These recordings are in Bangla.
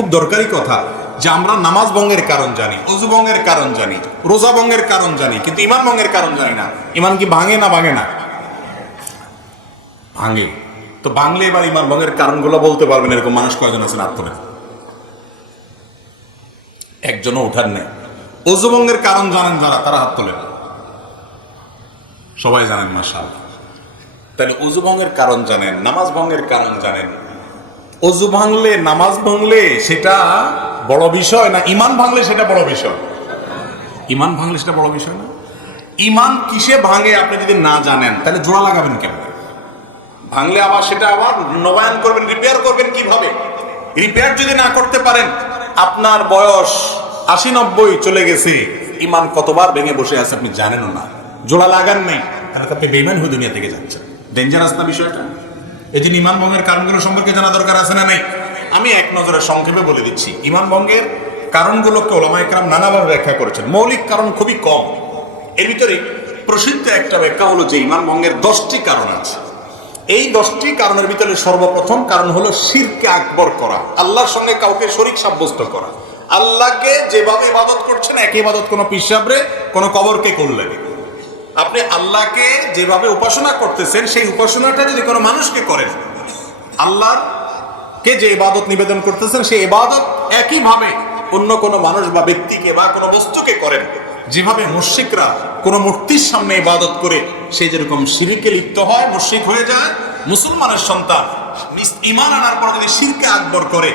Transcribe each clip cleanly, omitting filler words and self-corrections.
খুব দরকারি কথা যে আমরা নামাজ ভঙ্গের কারণ জানি, অজু ভঙ্গের কারণ জানি, রোজা ভঙ্গের কারণ জানি, কিন্তু ইমান ভঙ্গের কারণ জানি না। ইমান কি ভাঙে না ভাঙে না? ভাঙে। তো ভাঙলে এবার ইমান ভঙ্গের কারণগুলো বলতে পারবেন এরকম মানুষ কয়জন আছেন? হাত তোলেন। একজনও উঠার নেই। অজু ভঙ্গের কারণ জানেন যারা, তারা হাত তোলেন। সবাই জানেন, মাশাআল্লাহ। তাহলে অজু ভঙ্গের কারণ জানেন, নামাজ ভঙ্গের কারণ জানেন। অজু ভাঙলে, নামাজ ভাঙলে সেটা বড় বিষয় না ইমান ভাঙলে সেটা বড় বিষয়? ইমান ভাঙলে সেটা বড় বিষয় না? ইমান কিসে ভাঙে আপনি যদি না জানেন তাহলে জোড়া লাগাবেন কেমন? ভাঙলে আবার সেটা আবার নবায়ন করবেন, রিপেয়ার করবেন কিভাবে? রিপেয়ার যদি না করতে পারেন, আপনার বয়স 80-90 চলে গেছে, ইমান কতবার ভেঙে বসে আছে আপনি জানেনও না, জোড়া লাগান নেই, তাহলে আপনি বেঈমান হয়ে দুনিয়া থেকে যাচ্ছেন। ডেঞ্জারাস না বিষয়টা? এই যে ইমান ভঙ্গের কারণগুলো সম্পর্কে জানা দরকার আছে না নাই? আমি এক নজরে সংক্ষেপে বলে দিচ্ছি। ইমান ভঙ্গের কারণগুলোকে ওলামায়ে কেরাম নানাভাবে ব্যাখ্যা করেছেন। মৌলিক কারণ খুবই কম। এর ভিতরে প্রসিদ্ধ একটা ব্যাখ্যা হলো যে ইমান ভঙ্গের 10টি কারণ আছে। এই 10টি কারণের ভিতরে সর্বপ্রথম কারণ হলো শিরকে আকবর করা, আল্লাহর সঙ্গে কাউকে শরীক সাব্যস্ত করা। আল্লাহকে যেভাবে ইবাদত করছেন একই ইবাদত কোনো পিসাবরে, কোনো কবরকে করলেন। আপনি আল্লাহকে যেভাবে উপাসনা করতেছেন সেই উপাসনাটা যদি কোনো মানুষকে করেন, আল্লাহকে যে ইবাদত নিবেদন করতেছেন সেই ইবাদত একইভাবে অন্য কোনো মানুষ বা ব্যক্তিকে বা কোনো বস্তুকে করেন, যেভাবে মুশরিকরা কোনো মূর্তির সামনে ইবাদত করে সে যেরকম শিরকে লিপ্ত হয়, মুশরিক হয়ে যায়, মুসলমানের সন্তান ঈমান আনার পর যদি শিরকে আকবর করে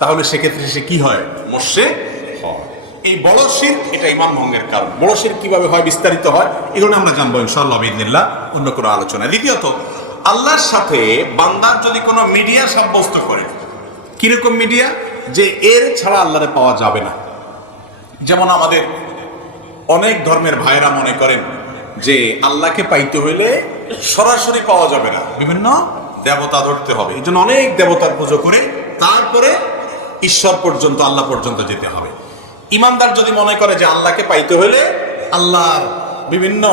তাহলে সেক্ষেত্রে সে কি হয়? মুশরিক হয়। এই বড় শিরক, এটা ঈমান ভঙ্গের কারণ। বড় শিরক কিভাবে হয়, বিস্তারিত হয়, এগুলো আমরা জানবো ইনশাআল্লাহ বিইذনিল্লাহ অন্য কোনো আলোচনা। দ্বিতীয়ত, আল্লাহর সাথে বান্দার যদি কোনো মিডিয়া সাব্যস্ত করে, কিরকম মিডিয়া? যে এর ছাড়া আল্লাহরে পাওয়া যাবে না। যেমন আমাদের অনেক ধর্মের ভাইরা মনে করেন যে আল্লাহকে পাইতে হইলে সরাসরি পাওয়া যাবে না, বিভিন্ন দেবতা ধরতে হবে, এই জন্য অনেক দেবতার পুজো করে তারপরে ঈশ্বর পর্যন্ত, আল্লাহ পর্যন্ত যেতে হবে। ইমানদার যদি মনে করে যে আল্লাহকে পাইতে হলে আল্লাহর বিভিন্ন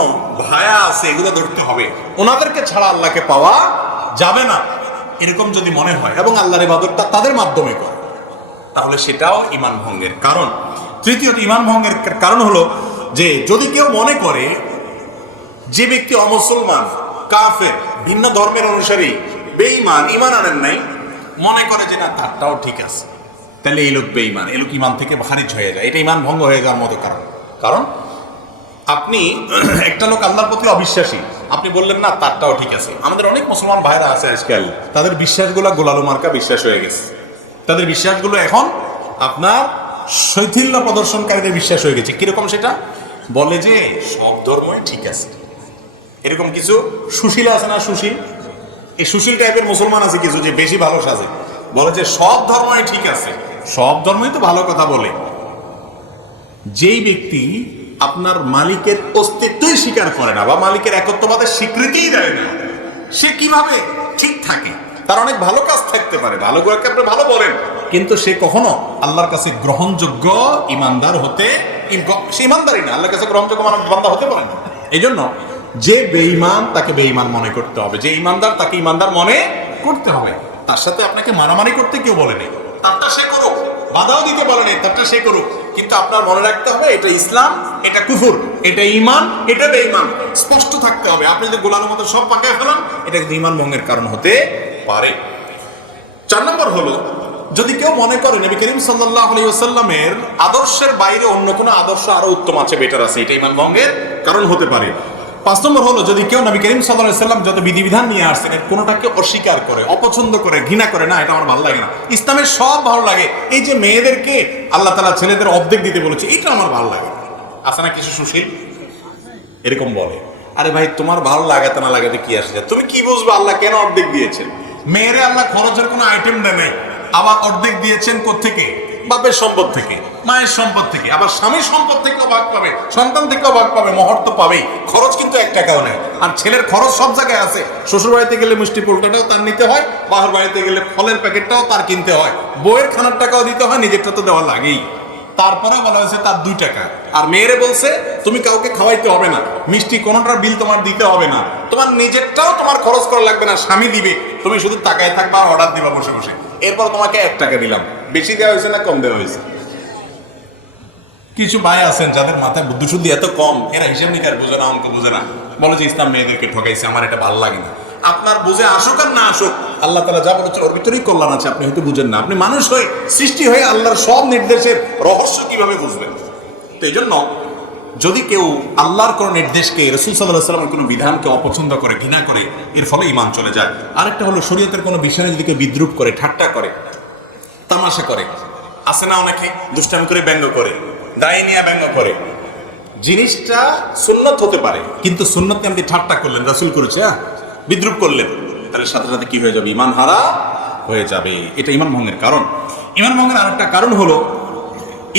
ভায়া আছে এগুলো ধরতে হবে, ওনাদেরকে ছাড়া আল্লাহকে পাওয়া যাবে না, এরকম যদি মনে হয় এবং আল্লাহর ইবাদতটা তাদের মাধ্যমে করে, তাহলে সেটাও ঈমান ভঙ্গের কারণ। তৃতীয়ত, ঈমান ভঙ্গের কারণ হলো যে যদি কেউ মনে করে যে ব্যক্তি অমুসলমান, কাফের, ভিন্ন ধর্মের অনুসারী, বেঈমান, ঈমান আনেন নাই, মনে করে যে না তারটাও ঠিক আছে, তাহলে এই লোক বেঈমান, এই লোক ঈমান থেকে খারিজ হয়ে যায়, এটা ঈমান ভঙ্গ হয়ে যাওয়ার মতো কারণ। কারণ আপনি একটা লোক আল্লাহর প্রতি অবিশ্বাসী, আপনি বললেন না তারটাও ঠিক আছে। আমাদের অনেক মুসলমান ভাইরা আছে আজকাল, তাদের বিশ্বাসগুলো গোলালু মার্কা বিশ্বাস হয়ে গেছে, তাদের বিশ্বাসগুলো এখন আপনার শৈথিল্য প্রদর্শনকারীদের বিশ্বাস হয়ে গেছে। কিরকম? সেটা বলে যে সব ধর্মই ঠিক আছে। এরকম কিছু সুশীল আছে না, সুশীল, এই সুশীল টাইপের মুসলমান আছে কিছু, যে বেশি ভালো সাজে, বলে যে সব ধর্মই ঠিক আছে। সব ধর্মই তো ভালো কথা বলে। যেই ব্যক্তি আপনার মালিকের অস্তিত্বই স্বীকার করে না বা মালিকের একত্ববাদের স্বীকৃতিই দেয় না, সে কিভাবে ঠিক থাকে? তার অনেক ভালো কাজ থাকতে পারে, ভালো গুলোকে আপনি ভালো বলেন, কিন্তু সে কখনো আল্লাহর কাছে গ্রহণযোগ্য ইমানদার হতে, সে ইমানদারই না, আল্লাহর কাছে গ্রহণযোগ্য বান্দা হতে পারে না। এই জন্য যে বেঈমান তাকে বেঈমান মনে করতে হবে, যে ইমানদার তাকে ইমানদার মনে করতে হবে। তার সাথে আপনাকে মারামারি করতে কেউ বলেনি, তারটা সে করুক, বাধাও দিতে বলেনি, তারটা সে করুক, কিন্তু আপনার মনে রাখতে হবে এটা ইসলাম, এটা কুফর, এটা ঈমান, এটা বেঈমান, স্পষ্ট থাকতে হবে। আপনি যদি গোলার মতো সব পাকায় ফেলান, এটা কিন্তু ঈমান ভঙ্গের কারণ হতে পারে। 4 নম্বর হলো, যদি কেউ মনে করে নবী করিম সাল্লাল্লাহু আলাইহি ওয়াসাল্লামের আদর্শের বাইরে অন্য কোনো আদর্শ আরো উত্তম আছে, বেটার আছে, এটা ঈমান ভঙ্গের কারণ হতে পারে। 5 নম্বর হলো, যদি কেউ নবী করিম সাল্লাল্লাহু আলাইহি ওয়াসাল্লাম যত বিধিবিধান নিয়ে আসছেন এর কোনোটাকে অস্বীকার করে, অপছন্দ করে, ঘৃণা করে, না এটা আমার ভালো লাগে না, ইসলামের সব ভালো লাগে, এই যে মেয়েদেরকে আল্লাহ তাআলা ছেলেদের অর্ধেক দিতে বলেছে এটা আমার ভালো লাগে না, আছে না কিছু সুশীল এরকম বলে। আরে ভাই, তোমার ভালো লাগাতে না লাগাতে কি আসে, তুমি কি বুঝবে আল্লাহ কেন অর্ধেক দিয়েছেন? মেয়েরে আল্লাহ খরচের কোনো আইটেম দেয় নাই, আবার অর্ধেক দিয়েছেন কোত্থেকে? বাপের সম্পদ থেকে, মায়ের সম্পদ থেকে, আবার স্বামীর সম্পদ থেকেও ভাগ পাবে, সন্তান থেকেও ভাগ পাবে, মহর তো পাবেই, খরচ কিন্তু 1 টাকাও নেই। আর ছেলের খরচ সব জায়গায় আছে, শ্বশুর বাড়িতে গেলে মিষ্টি পোল্টাটাও তার নিতে হয়, বাহার বাড়িতে গেলে ফলের প্যাকেটটাও তার কিনতে হয়, বইয়ের খানার টাকাও দিতে হয়, নিজেরটা তো দেওয়া লাগেই। তারপরে বলা হয়েছে তার 2 টাকা। আর মেয়েরে বলছে তুমি কাউকে খাওয়াইতে হবে না, মিষ্টি কোনোটার বিল তোমার দিতে হবে না, তোমার নিজেরটাও তোমার খরচ করা লাগবে না, স্বামী দিবে, তুমি শুধু তাকায় থাকবা আর অর্ডার দিবা বসে বসে। এরপর তোমাকে 1 টাকা দিলাম, বেশি দেওয়া হয়েছে না কম দেওয়া হয়েছে? কিছু ভাই আছেন যাদের মাথায় বুদ্ধি শুদ্ধি এত কম, এরা হিসাব নিকার বোঝে না, অঙ্ক বোঝে না, বলে যে ইসলাম মেয়েদেরকে ঠকাইছে, আমার এটা ভালো লাগে না। আপনার বুঝে আসুক আর না আসুক, আল্লাহ তাআলা যা বলেছে ওর ভিতরেই কল্যাণ আছে, আপনি হয়তো বুঝেন না। আপনি মানুষ হয়ে, সৃষ্টি হয়ে আল্লাহর সব নির্দেশের রহস্য কিভাবে বুঝবেন? তো এই জন্য যদি কেউ আল্লাহর কোনো নির্দেশকে, রাসূল সাল্লাল্লাহু আলাইহি ওয়াসাল্লামের কোনো বিধানকে অপছন্দ করে, ঘৃণা করে, এর ফলে ঈমান চলে যায়। আরেকটা হলো শরীয়তের কোনো বিষয়ে যদি কেউ বিদ্রূপ করে, ঠাট্টা করে, তামাশা করে, আছে না অনেকে দুষ্টামি করে, ব্যঙ্গ করে, দায় নিয়ে ব্যঙ্গ করে, জিনিসটা সুন্নত হতে পারে, কিন্তু সুন্নতকে আপনি ঠাট্টা করলেন, রাসূল করেছে, বিদ্রূপ করলেন, তাহলে সাথে সাথে কি হয়ে যাবে? ঈমান হারা হয়ে যাবে। এটা ঈমান ভঙ্গের কারণ। ঈমান ভঙ্গের আরেকটা কারণ হলো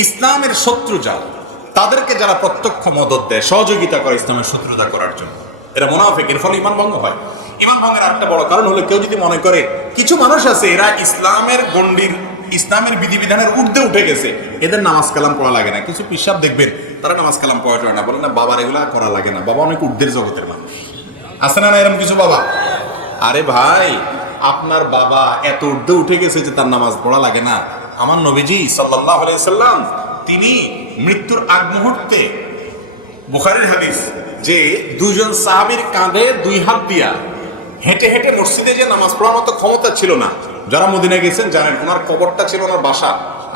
ইসলামের শত্রু যারা, তাদেরকে যারা প্রত্যক্ষ মদদ দেয়, সহযোগিতা করে ইসলামের শত্রুতা করার জন্য, এরা মুনাফিক, এর ফলে ঈমান ভঙ্গ হয়। ঈমান ভঙ্গের আরেকটা বড় কারণ হলো কেউ যদি মনে করে কিছু মানুষ আছে এরা ইসলামের গণ্ডির, ইসলামের বিধিবিধানের ঊর্ধ্বে উঠে গেছে, এদের নামাজ কালাম পড়া লাগে না। কিছু পিসাব দেখবেন তারা নামাজ কালাম পড়া যায় না, বলে না বাবার এগুলা করা লাগে না, বাবা অনেক ঊর্ধ্বের জগতের মানুষ। আছে না এরকম কিছু বাবা? আরে ভাই, আপনার বাবা এত ঊর্ধ্বে উঠে গেছে যে তার নামাজ পড়া লাগে না? আমার নবীজি সাল্লাল্লাহু আলাইহি ওয়াসাল্লাম তিনি মৃত্যুর আগ মুহূর্তে, বুখারীর হাদিস, যে 2 জন সাহাবীর কাঁধে 2 হাত দিয়া হেঁটে হেঁটে মসজিদে যে নামাজ পড়ার মতো ক্ষমতা ছিল না। যারা মদিনা গেছেন জানেন, ওনার কবরটা ছিল ওনার বাসা,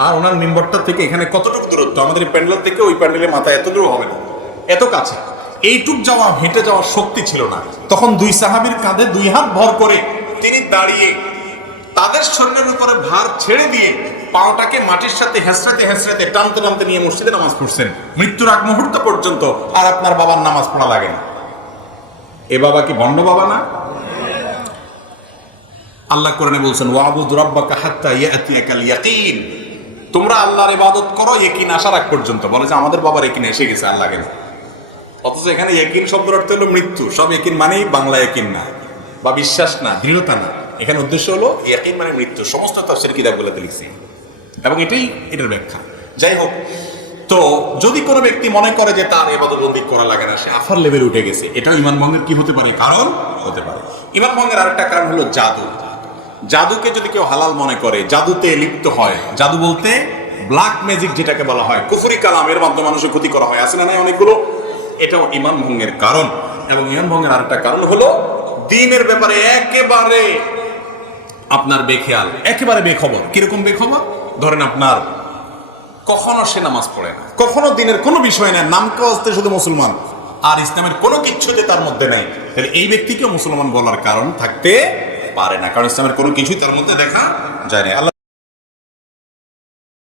আর ওনার মিম্বরটা থেকে এখানে কতটুকু দূরত্ব, আমাদের প্যান্ডেল থেকে ওই প্যান্ডেলের মাথা এত দূর হবে না, এত কাছে। এইটুক যাওয়া, হেঁটে যাওয়ার শক্তি ছিল না। তখন 2 সাহাবীর কাঁধে 2 হাত ভর করে তিনি দাঁড়িয়ে তাদের শরীরের উপরে ভার ছেড়ে দিয়ে পাওটাকে মাটির সাথে হেঁচড়াতে হেঁচড়াতে, টানতে টানতে নিয়ে মসজিদে নামাজ পড়ছেন মৃত্যুর আগ মুহূর্ত পর্যন্ত। আর আপনার বাবার নামাজ পড়া লাগে না। এ বাবা কি ভণ্ড বাবা না? আল্লাহ কোরআনে বলছেন, ওয়াবুদ রাব্বাকা হাত্তা ইয়াতিয়াকাল ইয়াকিন, তোমরা আল্লাহর ইবাদত করো ইয়াকিন আসার আগ পর্যন্ত। বলে যে আমাদের বাবার ইয়াকিন এসে গেছে, আর লাগে না। অথচ এখানে ইয়াকিন শব্দের অর্থ হলো মৃত্যু। সব ইয়াকিন মানেই বাংলা ইয়াকিন না, বা বিশ্বাস না, দৃঢ়তা না। এখানে উদ্দেশ্য হলো ইয়াকিন মানে মৃত্যু। সমস্ত তাফসীর কিতাবগুলোতে লিখছি, এবং এটাই এটার ব্যাখ্যা। যাই হোক, তো যদি কোনো ব্যক্তি মনে করে যে তার ইবাদতবন্দি করা লাগে না, সে আফার লেভেল উঠে গেছে, এটাও ঈমান ভঙ্গের কি হতে পারে? কারণ হতে পারে। ঈমান ভঙ্গের আরেকটা কারণ হলো জাদু। জাদুকে যদি কেউ হালাল মনে করে, জাদুতে লিপ্ত হয়, জাদু বলতে ব্ল্যাক ম্যাজিক যেটাকে বলা হয়, কুফরি কালামের মাধ্যমে মানুষের ক্ষতি করা হয়, আছে না নাই অনেকগুলো, এটাও ঈমান ভঙ্গের কারণ। এবং ঈমান ভঙ্গের আরেকটা কারণ হলো দ্বীনের ব্যাপারে একেবারে আপনার বেখেয়াল, একেবারে বেখবর। কিরকম বেখবর? ধরেন আপনার কখনো সে নামাজ পড়ে না, কখনো দিনের কোনো বিষয় নেই, নামকে আসতে শুধু মুসলমান, আর ইসলামের কোনো কিচ্ছু যে তার মধ্যে নেই, তাহলে এই ব্যক্তিকে মুসলমান বলার কারণ থাকতে পারে না, কারণ ইসলামের কোনো কিছুই তার মধ্যে দেখা যায় না। আল্লাহ